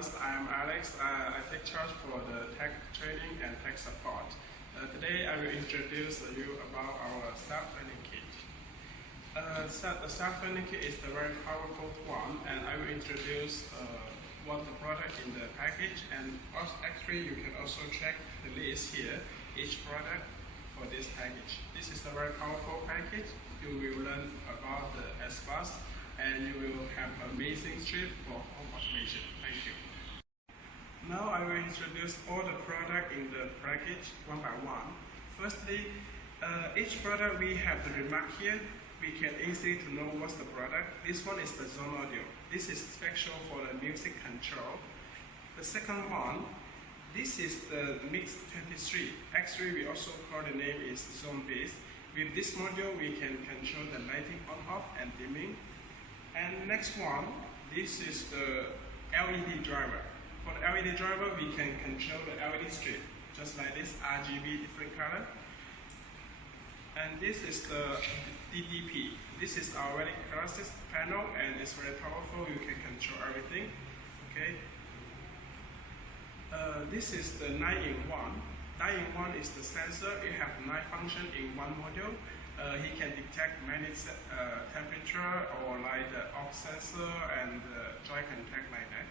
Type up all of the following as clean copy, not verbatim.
once, I am Alex. I take charge for the tech training and tech support. Today I will introduce you about our self-learning kit. The self-learning kit is the very powerful one, and I will introduce what the product in the package, and also, actually you can also check the list here, each product for this package. This is a very powerful package. You will learn about the S-Bus, and you will have amazing strip for home automation. Thank you. Now I will introduce all the product in the package one by one. Firstly, each product we have the remark here. We can easily to know what's the product. This one is the Zone Audio. This is special for the music control. The second one, this is the Mix 23. Actually, we also call the name is Zone Based. With this module, we can control the lighting on-off and dimming. And next one, this is the LED driver. For the LED driver, we can control the LED strip, just like this, RGB, different color. And this is the DDP. This is our very classic panel, and it's very powerful. You can control everything. Okay. This is the 9-in-1. 9-in-1 is the sensor. It has 9 functions in one module. He can detect many temperature, or like the aux sensor and joy contact like that.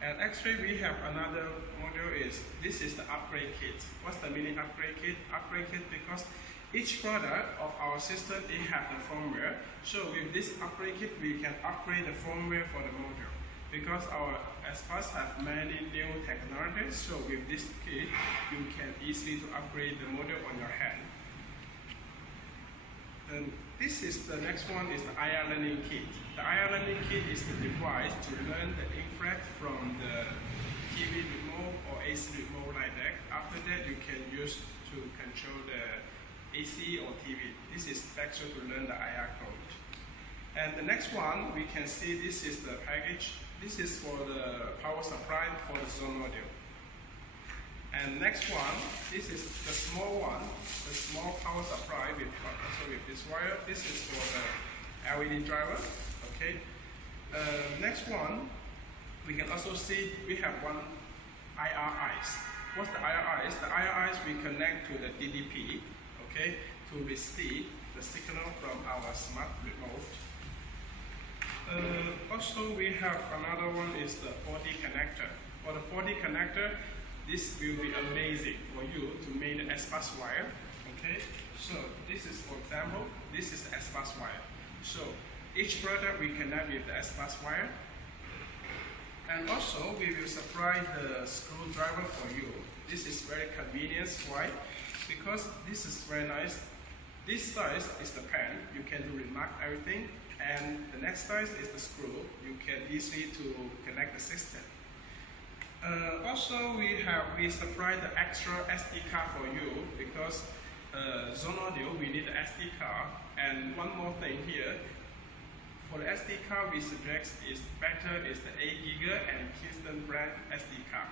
And actually we have another module this is the upgrade kit. What's the meaning upgrade kit? Upgrade kit because each product of our system, it has the firmware. So with this upgrade kit, we can upgrade the firmware for the module. Because our S-Bus have many new technologies, so with this kit, you can easily to upgrade the module on your hand. And this is the next one is the IR learning kit. The IR learning kit is the device to learn the infrared from the TV remote or AC remote like that. After that, you can use to control the AC or TV. This is special to learn the IR code. And the next one, we can see this is the package. This is for the power supply for the Zone Audio. And next one, this is the small one, the small power supply with also with this wire. This is for the LED driver. Okay. Next one, we can also see we have one IR eyes. What's the IR eyes? The IR eyes we connect to the DDP. Okay, to receive the signal from our smart remote. Also, we have another one is the 4D connector. For the 4D connector, this will be amazing for you to make the S-Bus wire. Okay, so this is, for example, this is the S-Bus wire. So each product we connect with the S-Bus wire. And also, we will supply the screwdriver for you. This is very convenient. Why? Because this is very nice. This size is the pen. You can remark everything. And the next size is the screw. You can easily to connect the system. Also, we supply the extra SD card for you because Zone Audio we need the SD card. And one more thing here, for the SD card we suggest is better is the 8 GB and Kingston brand SD card.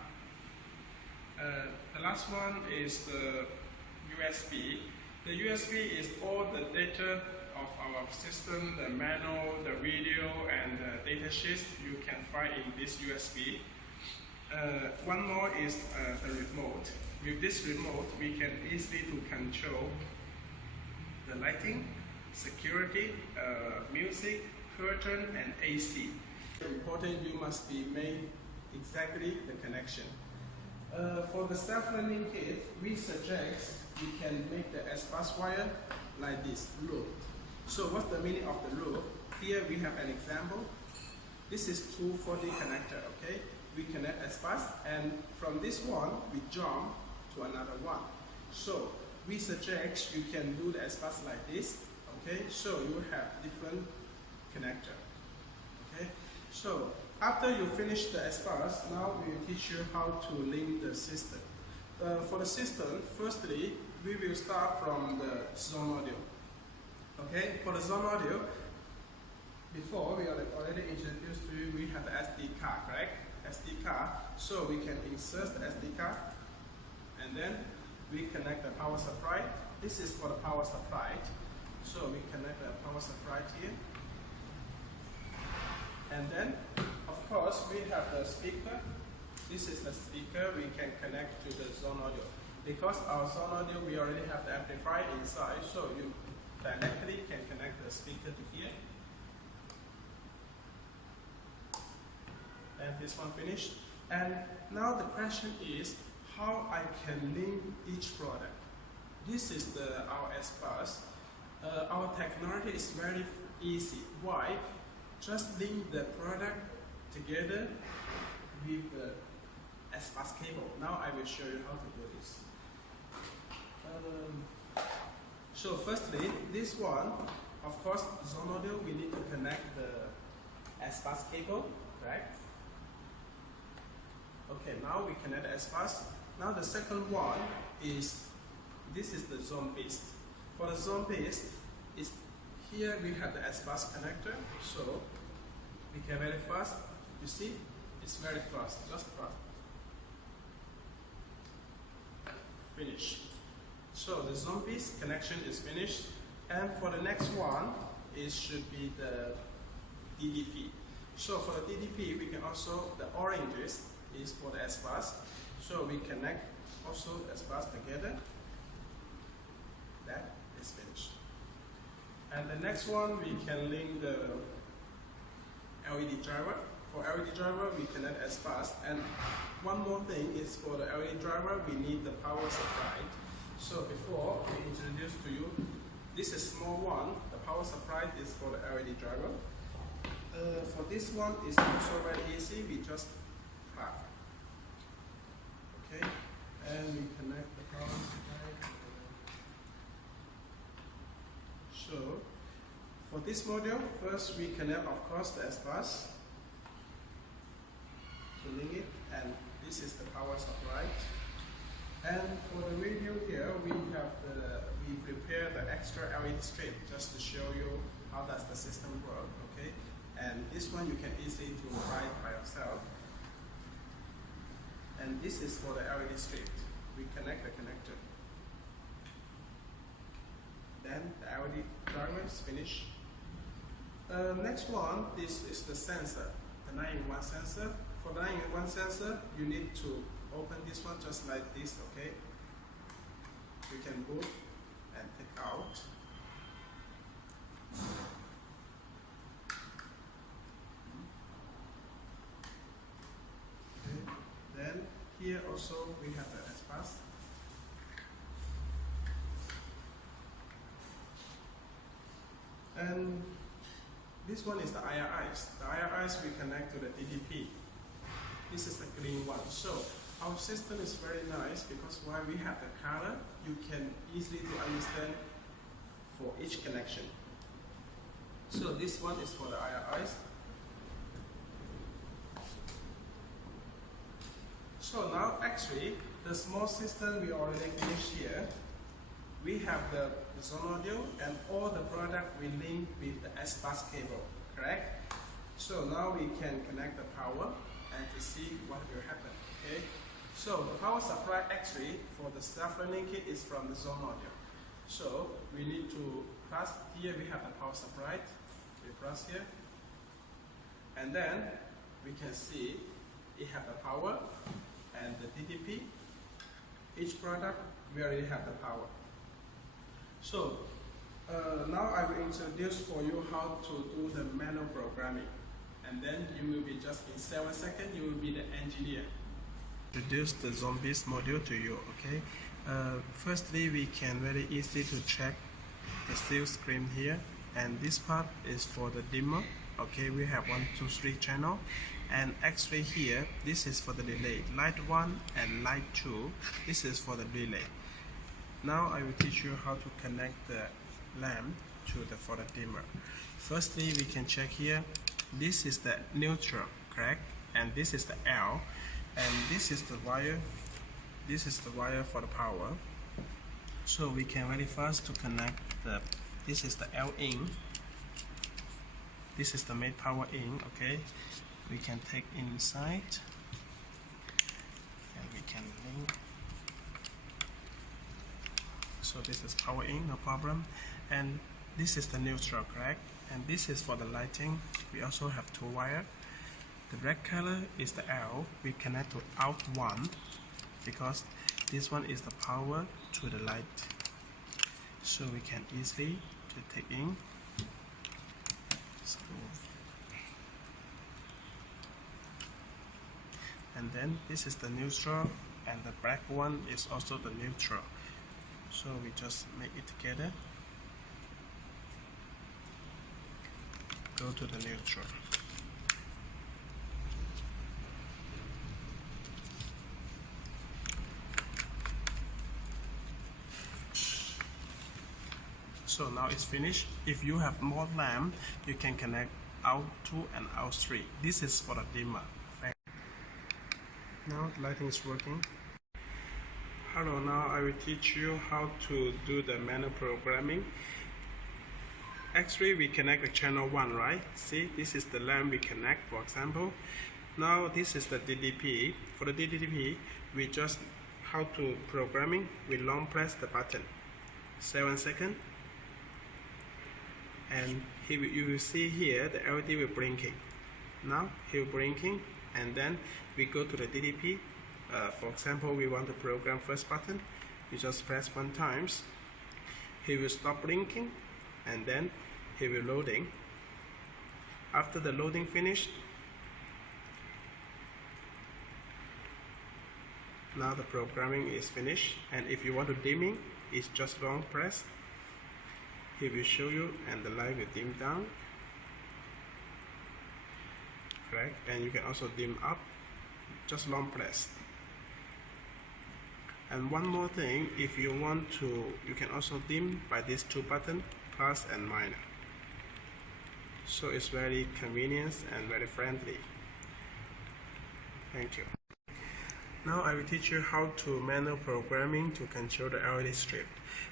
The last one is the USB. The USB is all the data of our system, the manual, the video, and the data sheets you can find in this USB. One more is the remote. With this remote, we can easily to control the lighting, security, music, curtain, and AC. Important, you must be made exactly the connection. For the self-learning kit, we suggest you can make the S-Bus wire like this, looped. So what's the meaning of the loop? Here we have an example. This is 240 connector, okay? We connect S-Bus, and from this one, we jump to another one. So we suggest you can do the S-Bus like this, okay? So you have different connector, okay? So after you finish the S-Bus, now we will teach you how to link the system. For the system, firstly, we will start from the Zone Audio. Okay, for the Zone Audio, before we already introduced to you, we have the SD card, correct? SD card, so we can insert the SD card, and then we connect the power supply. This is for the power supply, so we connect the power supply here. And then, of course, we have the speaker. This is the speaker we can connect to the zone audio. Because our zone audio, we already have the amplifier inside, so you directly can connect the speaker to here. And this one finished. And now the question is how I can link each product. This is our S-Bus. Our technology is very easy. Why? Just link the product together with the S-Bus cable. Now I will show you how to do this. So firstly, this one, of course, zone audio, we need to connect the S-Bus cable, right? Okay, now we connect the S-Bus. Now the second one is, this is the zone based. For the zone based, is here we have the S-Bus connector, so we can very fast. You see, it's very fast, just fast. Finish. So the zone based connection is finished, and for the next one, it should be the DDP. So for the DDP, we can also, the oranges is for the S-Bus, so we connect also the S-Bus together. That is finished. And the next one, we can link the LED driver. For LED driver, we connect S-Bus. And one more thing is for the LED driver, we need the power supply. So before we introduce to you, this is small one. The power supply is for the LED driver. For this one, it's also very easy. We just plug. Okay, and we connect the power supply. So for this module, first we connect, of course, the S-Bus to link it, and this is the power supply. And for the radio here, we prepare the extra LED strip just to show you how does the system work. Okay, and this one you can easily to write by yourself. And this is for the LED strip. We connect the connector. Then the LED driver is finished. Next one, this is the sensor, the 9-in-1 sensor. For the 9-in-1 sensor, you need to open this one just like this, okay? You can move and take out. Okay. Then here also we have the S-Bus. And this one is the IRIs. The IRIs we connect to the DDP. This is the green one. So our system is very nice because while we have the color, you can easily to understand for each connection. So this one is for the IRIs. So now actually the small system we already finished here. We have the zone audio and all the product we link with the S-Bus cable, correct? So now we can connect the power and to see what will happen, okay? So the power supply actually for the self-learning kit is from the zone audio. So we need to press, here we have the power supply, we press here, and then we can see it have the power and the DDP. Each product we already have the power. So now I will introduce for you how to do the manual programming, and then you will be just in 7 seconds you will be the engineer. Introduce the zombies module to you, okay? Firstly, we can very easily to check the steel screen here, and this part is for the dimmer. Okay, we have 1, 2, 3 channel, and actually here this is for the relay, light 1 and light 2. This is for the relay. Now I will teach you how to connect the lamp to for the dimmer. Firstly, we can check here. This is the neutral, correct? And this is the L, and this is the wire. This is the wire for the power. So we can very fast to connect the. This is the L in. This is the main power in. Okay, we can take inside, and we can link. So this is power in, no problem. And this is the neutral, correct? And this is for the lighting. We also have 2 wires. The red color is the L. We connect to out 1 because this one is the power to the light. So we can easily to take in. And then this is the neutral, and the black one is also the neutral. So we just make it together. Go to the neutral. So now it's finished. If you have more lamp, you can connect out 2 and out 3. This is for the dimmer. Now the lighting is working. Hello, now I will teach you how to do the manual programming. Actually, we connect the channel 1, right? See, this is the lamp we connect, for example. Now this is the DDP. For the DDP, we just how to programming. We long press the button, 7 seconds, and here you will see here the LED will blinking. Now he will blinking, and then we go to the DDP. For example, we want to program first button. You just press 1 times. He will stop blinking, and then he will loading. After the loading finished, now the programming is finished. And if you want to dimming, it's just long press. He will show you, and the light will dim down. Correct. And you can also dim up, just long press. And one more thing, if you want to, you can also dim by these 2 buttons, plus and minus. So it's very convenient and very friendly. Thank you. Now I will teach you how to manual programming to control the LED strip.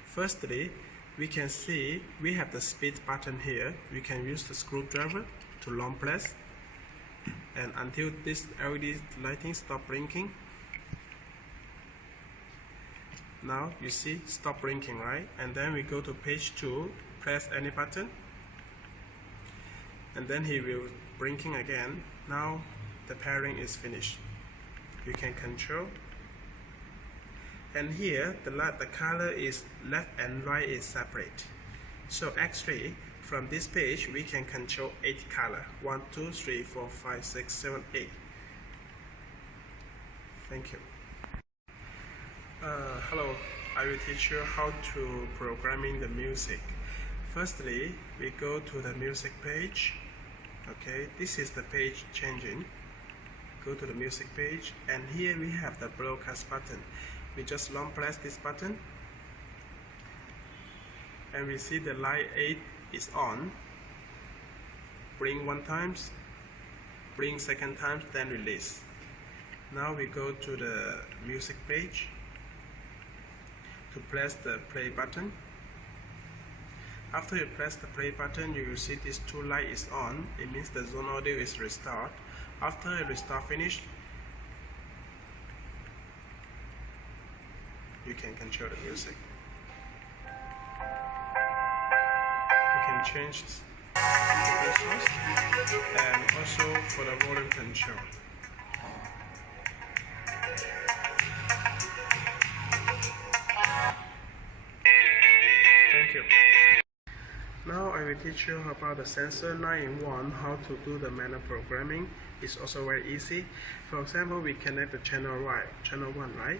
Firstly, we can see we have the speed button here. We can use the screwdriver to long press, and until this LED lighting stop blinking. Now you see stop blinking, right? And then we go to page 2, press any button, and then he will blinking again. Now the pairing is finished. You can control. And here the color is left and right is separate. So actually from this page we can control 8 color. 1, 2, 3, 4, 5, 6, 7, 8. Thank you. Hello, I will teach you how to programming the music. Firstly, we go to the music page. Okay, this is the page changing. Go to the music page, and here we have the broadcast button. We just long press this button, and we see the light 8 is on. Bring 1 times, bring 2nd time, then release. Now we go to the music page. To press the play button. After you press the play button, you will see these 2 lights is on. It means the zone audio is restart. After the restart finished, you can control the music. You can change the source, and also for the volume control. Thank you. Now I will teach you about the sensor 9-in-1, how to do the manual programming. It's also very easy. For example, we connect the channel 1, right?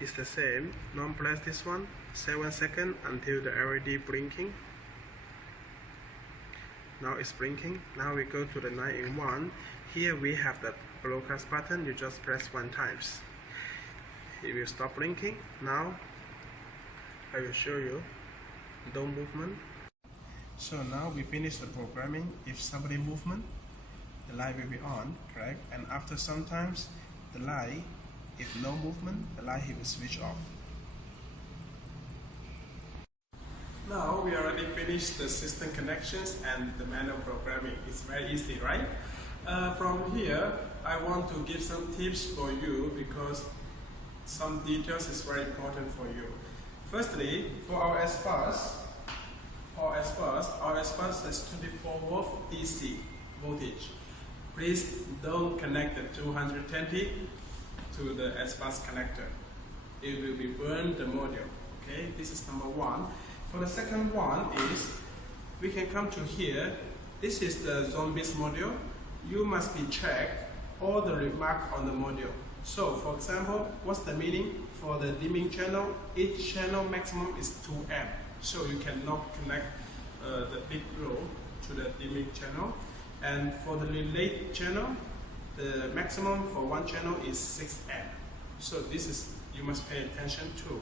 It's the same. Long press this one, 7 seconds until the LED blinking. Now it's blinking. Now we go to the 9-in-1. Here we have the broadcast button. You just press 1 times. It will stop blinking. Now I will show you no movement. So now we finish the programming. If somebody movement, the light will be on, correct? And after sometimes the light, if no movement, the light will switch off. Now we already finished the system connections and the manual programming. It's very easy, right? From here, I want to give some tips for you because some details is very important for you. Firstly, for our S-Bus, our S-Bus is 24 volt DC voltage. Please don't connect the 220 to the S-bus connector. It will be burn the module. Okay, this is number one. For the second one is, we can come to here. This is the zone-based module. You must be checked all the remark on the module. So, for example, what's the meaning? For the dimming channel, each channel maximum is 2 amp. So you cannot connect the big row to the dimming channel. And for the relay channel, the maximum for one channel is 6 amp. So this is, you must pay attention to.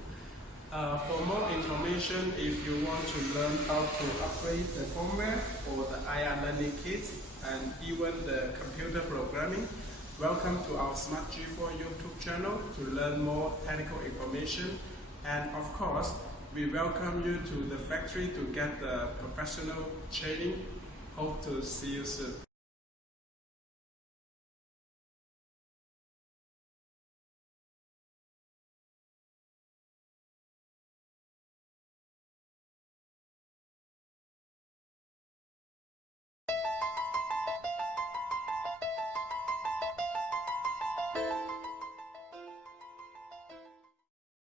For more information, if you want to learn how to upgrade the firmware or the IR learning kits and even the computer programming, welcome to our Smart G4 YouTube channel to learn more technical information. And of course, we welcome you to the factory to get the professional training. Hope to see you soon.